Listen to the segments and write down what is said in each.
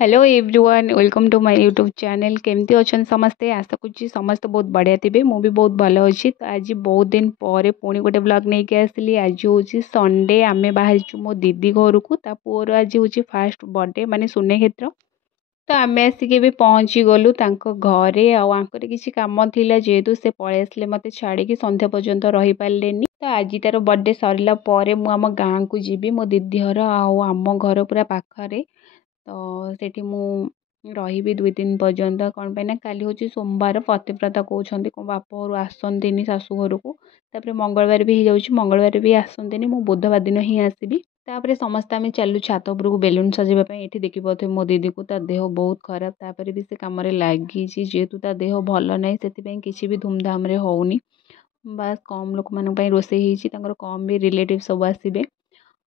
Hello everyone welcome to my YouTube channel केमती अच्छा समस्ते आशा करुँची समस्त बहुत बढ़िया थे मुझे बहुत भल अच्छी तो आज बहुत दिन पर पुणी गोटे ब्लॉग नहीं के आसली आज हूँ संडे आम बाहर मो दीदी घर को पुअर आज हूँ फास्ट बर्थडे माने शून्य क्षेत्र तो आम आसिक भी पहुँची गलु घरे आंकर किसी कम थिला जेहेतु से पलि आसले मत छाड़ी संध्या पर्यंत रही पारे तो आज तार बर्थडे सरला आम गाँव को जी मो दीदी घर आम घर पूरा पाखरे तो सेठी मु रही 2-3 पर्यंत कौन पे ना काली हूँ सोमवार पतिव्रता कहते को बाप घर आसती शाशु घर को तापर मंगलवार भी हो जाऊँ मंगलवार भी आसती मु बुधवार दिन ही आसबि तापर समस्त आम चलु छात उपरक बेलून सजाइवाई ये देखी पाते मो दीदी को ता देह बहुत खराब तापर भी से कम लगी जेहेतु ता देह भल ना से किसी भी धूमधाम रे होनी बास कम लोक मान रोषे होती कम भी रिलेटिव सब आसबे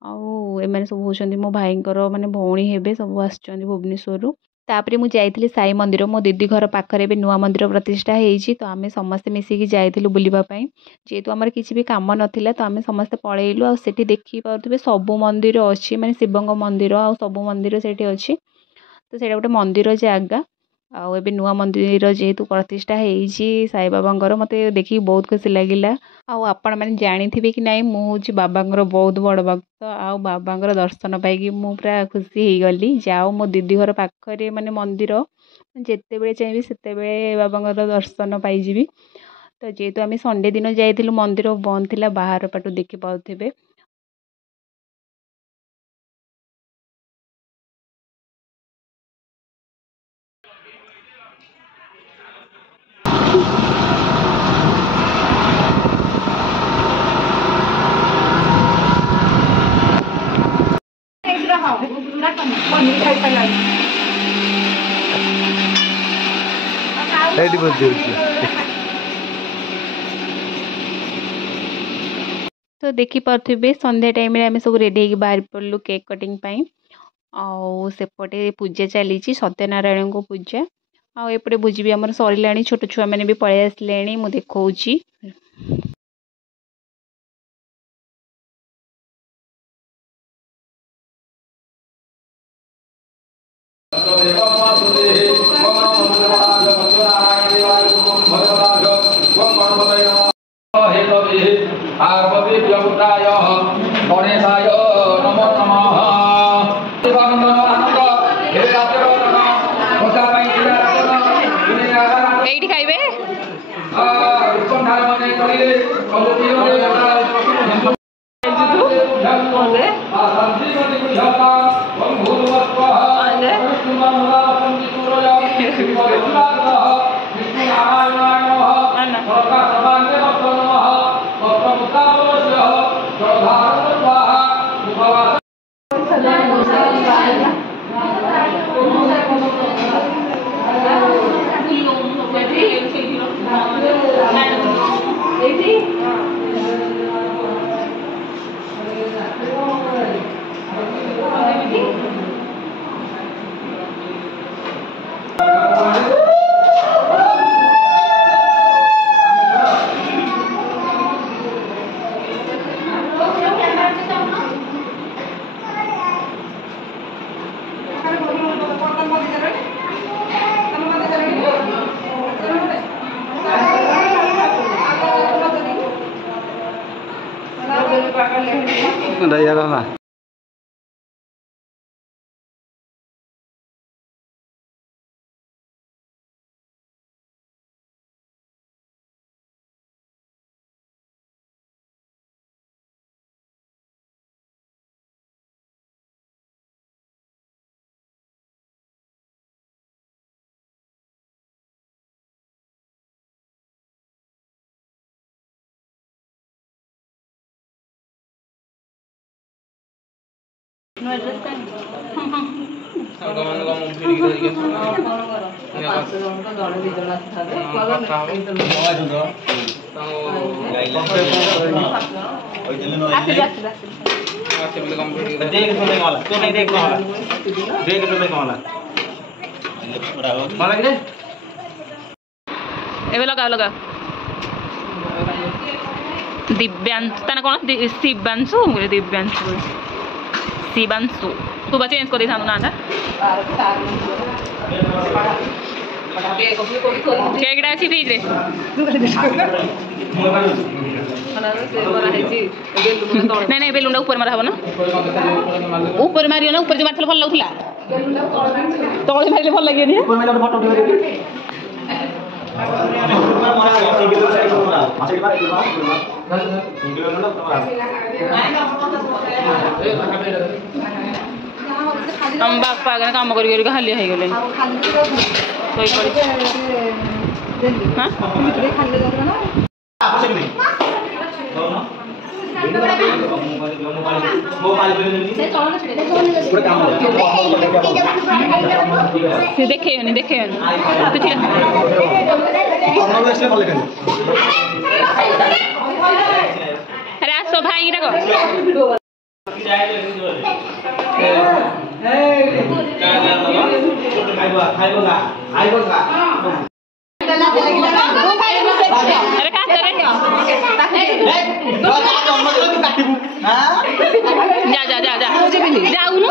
आने सब होती मो भाई माने भौणी हेबे सब आसुँच भुवनेश्वर तापर मुझे जाइली साई मंदिर मो दीदी घर पाखे भी नुआ मंदिर प्रतिष्ठा होती तो आम समस्ते मिसिकी जाइलु बुलापाई जेहेतु आमर किसी भी कम नाला तो आम समस्ते पलैलु आ देखी पारे सबू मंदिर अच्छी माने शिवंग मंदिर आ सबू मंदिर से अच्छी तो सही गोटे मंदिर जगह आबे नुआ मंदिर जेहेतु प्रतिष्ठा होती साई बाबा मत देखिए बहुत खुशी लगिला आपण मैंने जानी कि ना मुझे बाबा बहुत बड़ भक्त आ बाबा दर्शन पाई पूरा खुशी हो गली जाओ मो दीदी घर पाखे माने मंदिर जिते बड़े चाहिए सेते बाबा दर्शन पाई तो जेहेतु आम संडे दिन जाइलु मंदिर बंद थी बाहर पटू देखी पाथे तो देखी पारे संध्या टाइम आम सब रेडी बाहर पड़ू केक कटिंग सेपटे पूजा चली सत्यनारायण को पूजा आपटे भोजी भी आम सरला छोट छुआ मैंने भी पलि आसले मुझे देखी गणेशाय नमो नमः एठी खाइबे Daya mama. No dress kan? लगा दिव्यांशु ता कौन शिवांशु दिव्यांशु शिवांशु तू बा चेंज कर दे थानु नाटा केकड़ा अछि फ्रिज रे नहीं नहीं बेलुन ऊपर मारा हबो ना ऊपर मारियो ना ऊपर जो मारथल भल लागुला तळे मारिले भल लागियो नि ऊपर मारिले फोटो उठेबे हम बापा आगे काम कर खाली हो गले हाँ देखे देखे अरे आज सो भाई देखो अरे का करे जा जा जा जा जाऊ नु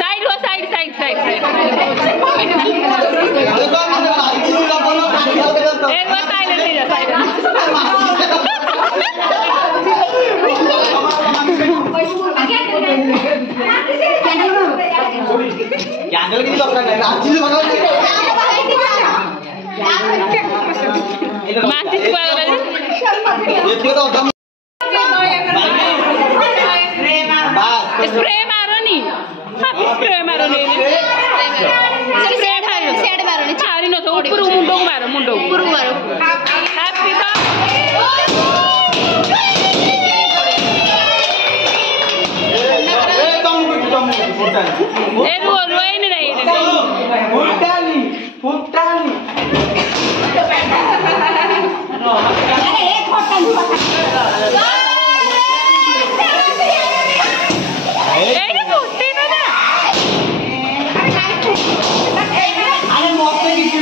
साइड हो साइड साइड साइड एक बार साइड ले जा साइड कैंडल की दरकार नहीं आज से बनाओ माचिस को आगे ये तो दम स्प्रे मारो नी स्प्रे मारो नी स्प्रे मारो सेड मारो नी छारी न तो ऊपर मुंडो मारो मुंडो ऊपर मारो हैप्पी ए रो रोई नहीं फुटानी फुटानी अरे एक फुटानी ए ना फुटी ना अरे मौत की की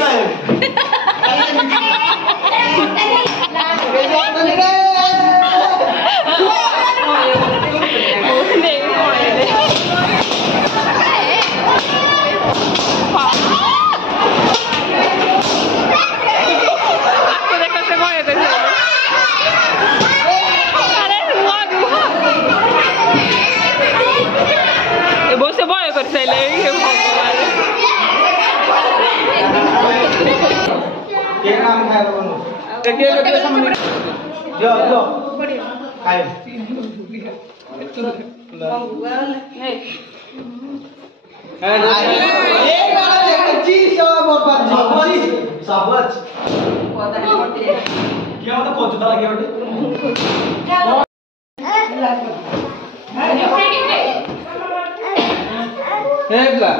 है क्या